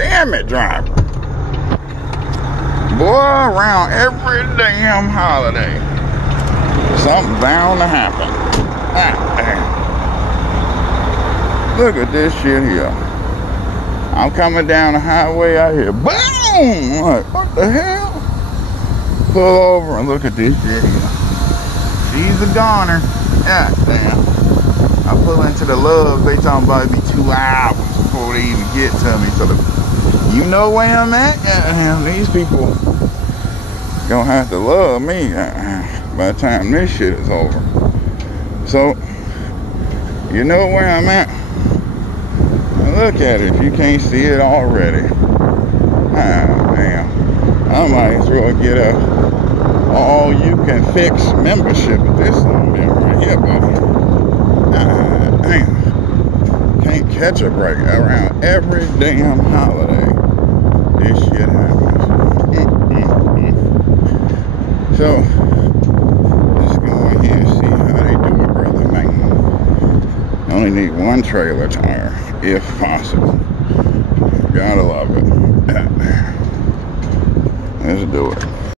DAMMIT driver. Boy, around every damn holiday, something's bound to happen. Look at this shit here. I'm coming down the highway out here. Boom! Like, what the hell? Pull over and look at this shit here. She's a goner. God damn. I pull into the Loves. They talking about it be 2 hours before they even get to me. So you know where I'm at? Damn, these people gonna have to love me by the time this shit is over. So, you know where I'm at? Now look at it if you can't see it already. Damn. I might as well get a all-you-can-fix membership at this little bit right here, buddy. Damn. Can't catch a break around every damn holiday. This shit happens. So, let's go in here and see how they do it, brother, man. Only need 1 trailer tire, if possible. Gotta love it. Let's do it.